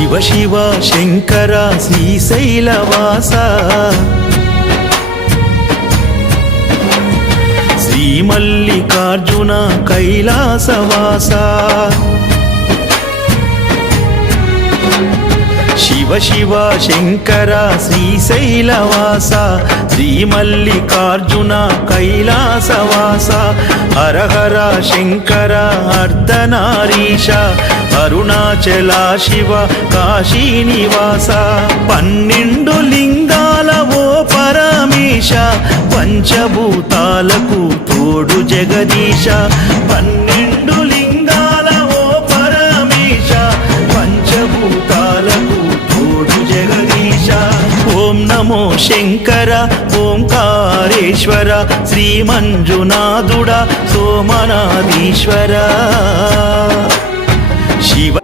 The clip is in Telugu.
శివ శివ శంకర శ్రీశైలవాస శ్రీ మల్లికార్జున కైలాసవాస శివ శివ శంకర శ్రీశైలవాస శ్రీ మల్లికార్జున కైలాసవాస హర హర శంకర అర్ధనారీశ అరుణాచల శివ కాశీనివాస 12 లింగాల ఓ పరమేశ పంచభూతాలకు తోడు జగదీశ 12 లింగాల ఓ పరమేశ పంచభూతాలకు తోడు జగదీశ ఓం నమో శంకర ఓంకారేశ్వర శ్రీ మంజునాథుడా సోమనాథీశ్వర శివ